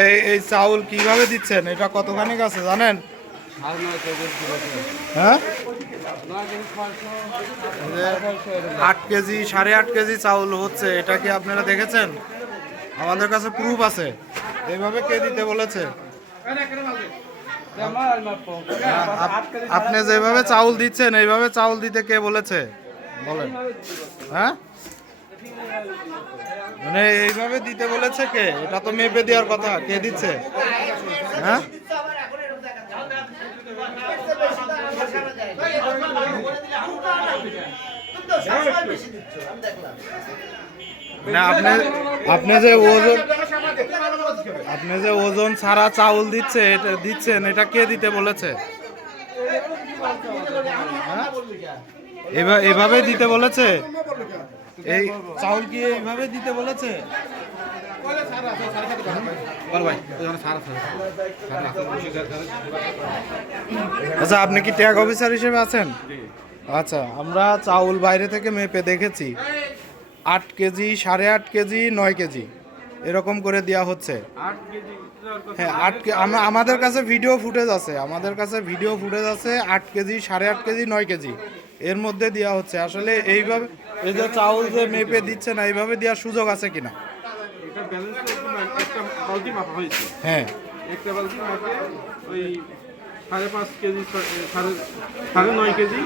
এই চাউল কিভাবে দিচ্ছেন? এটা কতখানি আছে জানেন? হ্যাঁ, 8 কেজি 8.5 কেজি চাউল হচ্ছে। এটা কি আপনারা দেখেছেন? আমাদের কাছে প্রুফ আছে। এইভাবে কে দিতে বলেছে? আপনি যেভাবে চাউল দিচ্ছেন এইভাবে চাউল দিতে কে বলেছে বলেন? হ্যাঁ, মানে এইভাবে দিতে বলেছে কে? এটা তো মেপে দেওয়ার কথা। কে দিচ্ছে? হ্যাঁ, না আপনি যে ওজন ছাড়া চাউল দিচ্ছেন এটা কে দিতে বলেছে? হ্যাঁ? এভাবে দিতে বলেছে? এই চাউল কি এইভাবে দিতে বলেছে? আচ্ছা, আপনি কি ট্যাগ অফিসার হিসেবে আছেন? আচ্ছা, আমরা চাউল বাইরে থেকে মেপে দেখেছি 8 কেজি 8.5 কেজি 9 কেজি এরকম করে দেওয়া হচ্ছে। হ্যাঁ, আমাদের কাছে ভিডিও ফুটেজ আছে। 8 কেজি 8.5 কেজি 9 কেজি এর মধ্যে দেওয়া হচ্ছে। আসলে এইভাবে এই যে চাউল যে মেপে দিচ্ছে না, এইভাবে দেওয়ার সুযোগ আছে কিনা? হ্যাঁ, একটা বালতি মাপে ওই 5.5 কেজি 9.5 কেজি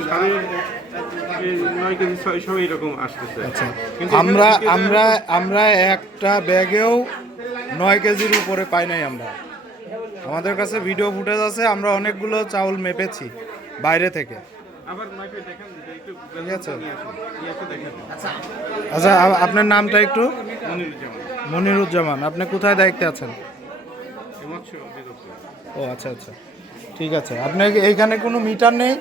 9 কেজি 600 এইরকম আসতেছে। আচ্ছা, আমরা একটা ব্যাগেও 9 কেজির উপরে পাই নাই। আমাদের কাছে ভিডিও ফুটেজ আছে। আমরা অনেকগুলো চাউল মেপেছি বাইরে থেকে। ঠিক আছে। আচ্ছা, আপনার নামটা একটু? মনিরুজ্জামান। আপনি কোথায় দায়িত্বে আছেন? ও আচ্ছা আচ্ছা, ঠিক আছে। আপনার এইখানে কোনো মিটার নেই?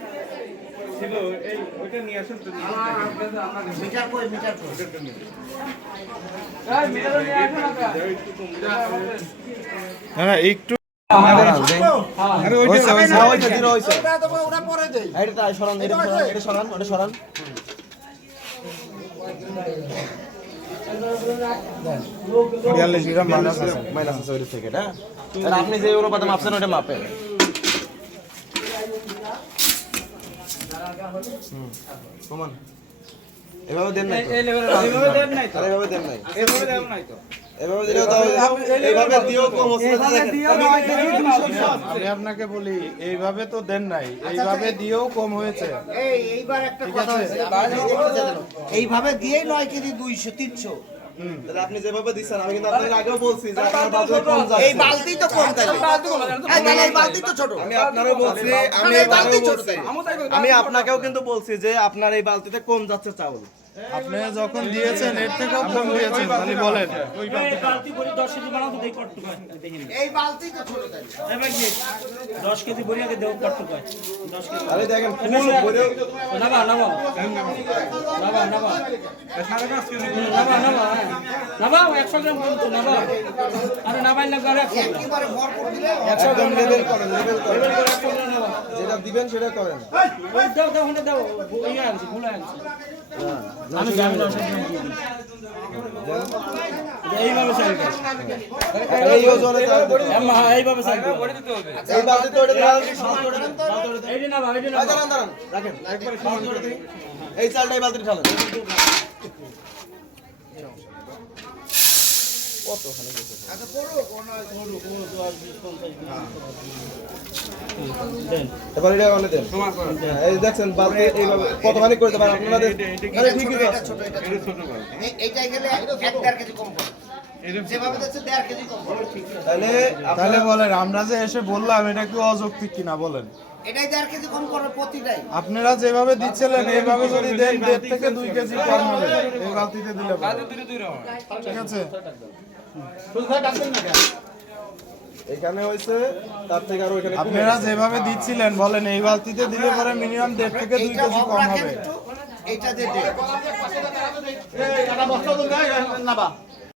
হ্যাঁ, একটু আপনি যে অনুপাত মাপছেন ওটা মাপেন। এভাবে দেন নাই, আমি আপনাকে বলি এইভাবে তো দেন নাই, এইভাবে দিয়েও কম হয়েছে। এইবার একটা কথা হয়েছে, এইভাবে দিয়ে 9 কেজি 200 300। আপনি যেভাবে দিচ্ছেন আমি কিন্তু আপনাদের আগেও বলছি যে আপনার বাজেট কম যাচ্ছে। এই বালতি তো কম, তাইলে এই বালতি তো ছোট। আমি আপনারও বলছি, আমি আপনাকেও কিন্তু বলছি যে আপনার এই বালতিতে কম যাচ্ছে চাউল। আপনি যখন দিয়েছেন এর থেকেও কম দিয়েছেন, খালি বলেন। এই বালতি ভরি 10 কেজি বানাও তো দেই কত টাকা দেখেন। এই বালতি তো ছোট, তাইলে এবার কি 10 কেজি ভরি আগে দেও কত টাকা? 10 কেজি আরে দেখেন ফুল ভরে নাবা 5 কেজি নাবা 100 গ্রাম কম তো নাবা। আরে নাবাই লাগবে, আরে একবারে ভরপুর দিলে 100 গ্রাম লেভেল করেন, যেটা দিবেন সেটা করেন। দাও দাও হলে দাও, ইয়া আছে ভুলে আছে। আমি জানি না এইভাবে চাই এই ওজনে এইভাবে চাই করে দিতে হবে। এই বালতিতে ওটা দাও, এইটা না ভাই, এইটা না দাঁড়ান দাঁড়ান রাখেন একবারে সমান করে দিই। এই চালটা এই বালতিতে ঢালেন। কতখানি গেছে? আচ্ছা করো কোন দেন এবার এটা অনেক দেন। এই দেখছেন বালতি এইভাবে কতখানি করতে পারেন আপনারা দেন। আরে ঠিকই আছে, ছোট এটা ছোট এইটাই গেলে 1.5 কেজি কম পড়ে। যেভাবে দেখছেন 1.5 কেজি কম পড়ে। তাহলে বলেন, আমরা যে এসে বললাম এটা কি অযৌক্তিক কিনা বলেন? এটাই 1.5 কেজি কম পড়ে প্রতিটাই। আপনারা যেভাবে দিচ্ছিলেন এইভাবে যদি দেন 1.5 থেকে 2 কেজি কম হবে এই বালতিতে দিলে। ঠিক আছে, এখানে হইছে তার থেকে আর ওইখানে আপনারা যেভাবে দিচ্ছিলেন বলেন এই বালতিতে দিলে পরে মিনিমাম 1.5 থেকে 2 কেজি কম হবে। এইটা দিয়ে